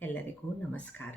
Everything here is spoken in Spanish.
ಎಲ್ಲರಿಗೂ ನಮಸ್ಕಾರ